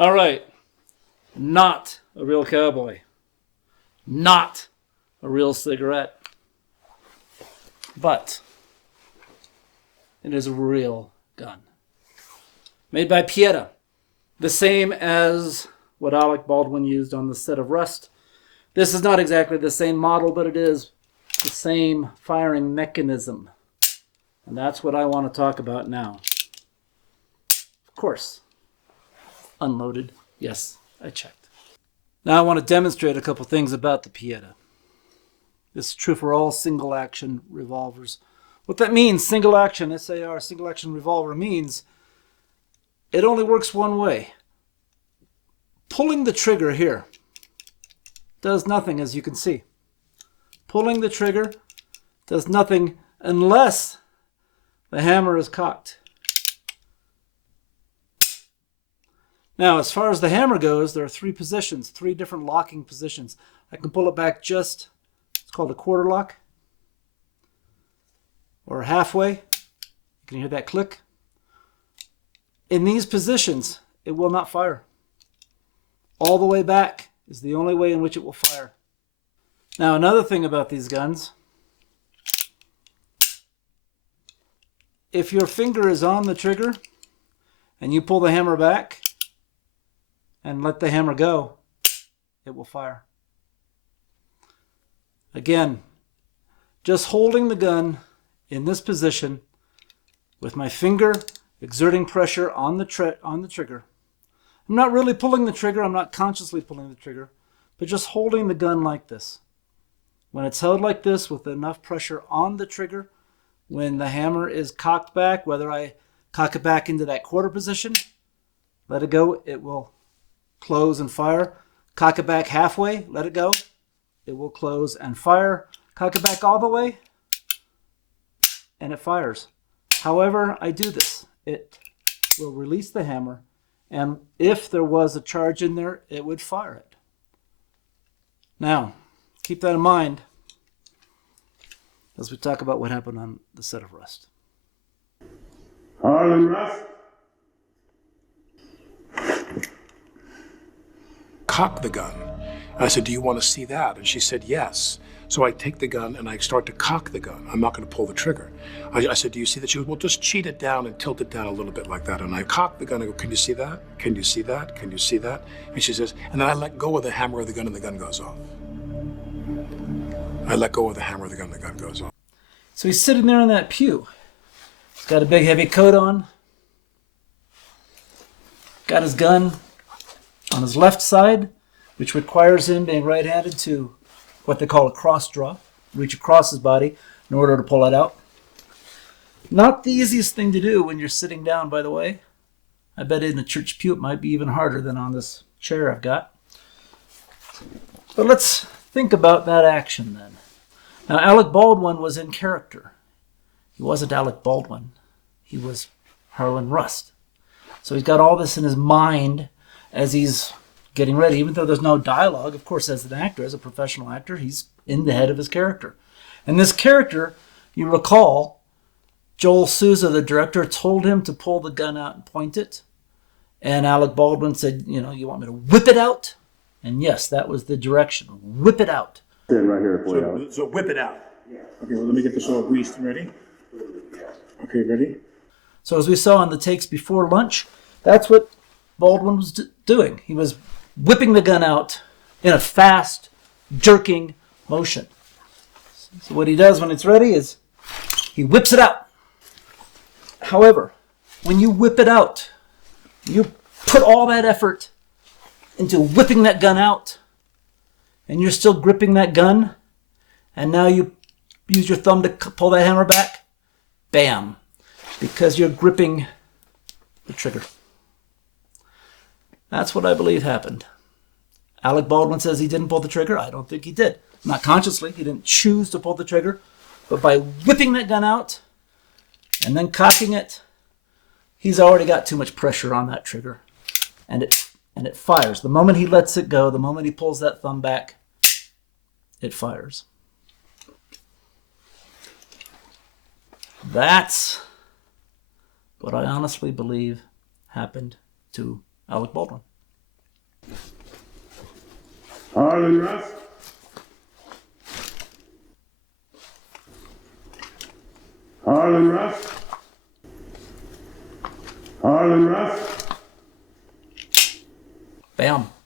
All right. Not a real cowboy. Not a real cigarette. But it is a real gun. Made by Pieta. The same as what Alec Baldwin used on the set of Rust. This is not exactly the same model, but it is the same firing mechanism. And that's what I want to talk about now. Of course, unloaded. Yes, I checked. Now I want to demonstrate a couple things about the Pieta. This is true for all single action revolvers. What that means, single action, SAR, single action revolver, means it only works one way. Pulling the trigger here does nothing, as you can see. Pulling the trigger does nothing unless the hammer is cocked. Now, as far as the hammer goes, there are three positions, three different locking positions. I can pull it back just, it's called a quarter lock, or halfway. You can hear that click. In these positions, it will not fire. All the way back is the only way in which it will fire. Now, another thing about these guns, if your finger is on the trigger and you pull the hammer back and let the hammer go, it will fire. Again, just holding the gun in this position with my finger exerting pressure on the trigger. I'm not really pulling the trigger, I'm not consciously pulling the trigger, but just holding the gun like this. When it's held like this with enough pressure on the trigger, when the hammer is cocked back, whether I cock it back into that quarter position, let it go, it will close and fire. Cock it back halfway, let it go, it will close and fire. Cock it back all the way, and it fires. However I do this, it will release the hammer, and if there was a charge in there, it would fire it. Now, keep that in mind as we talk about what happened on the set of Rust. Harlan Rust. Cock the gun. I said, do you want to see that? And she said, yes. So I take the gun and I start to cock the gun. I'm not going to pull the trigger. I said, do you see that? She goes, well, just cheat it down and tilt it down a little bit like that. And I cock the gun. I go, can you see that? Can you see that? Can you see that? And she says, and then I let go of the hammer of the gun and the gun goes off. I let go of the hammer of the gun and the gun goes off. So he's sitting there in that pew. He's got a big heavy coat on. Got his gun on his left side, which requires him being right-handed to what they call a cross draw, reach across his body in order to pull it out. Not the easiest thing to do when you're sitting down, by the way. I bet in a church pew it might be even harder than on this chair I've got. But let's think about that action then. Now, Alec Baldwin was in character. He wasn't Alec Baldwin. He was Harlan Rust. So he's got all this in his mind as he's getting ready, even though there's no dialogue. Of course, as an actor, as a professional actor, he's in the head of his character. And this character, you recall, Joel Souza, the director, told him to pull the gun out and point it. And Alec Baldwin said, you know, you want me to whip it out? And yes, that was the direction. Whip it out. Stand right here for you. So whip it out. Okay, well, let me get this all greased. Ready? Okay, ready? So as we saw in the takes before lunch, that's what Baldwin was doing. He was whipping the gun out in a fast, jerking motion. So what he does when it's ready is he whips it out. However, when you whip it out, you put all that effort into whipping that gun out, and you're still gripping that gun, and now you use your thumb to pull that hammer back, bam, because you're gripping the trigger. That's what I believe happened. Alec Baldwin says he didn't pull the trigger. I don't think he did. Not consciously. He didn't choose to pull the trigger. But by whipping that gun out and then cocking it, he's already got too much pressure on that trigger. And it fires. The moment he lets it go, the moment he pulls that thumb back, it fires. That's what I honestly believe happened to Alec Baldwin. Harlan Russ. Harlan Russ. Harlan Russ. Bam.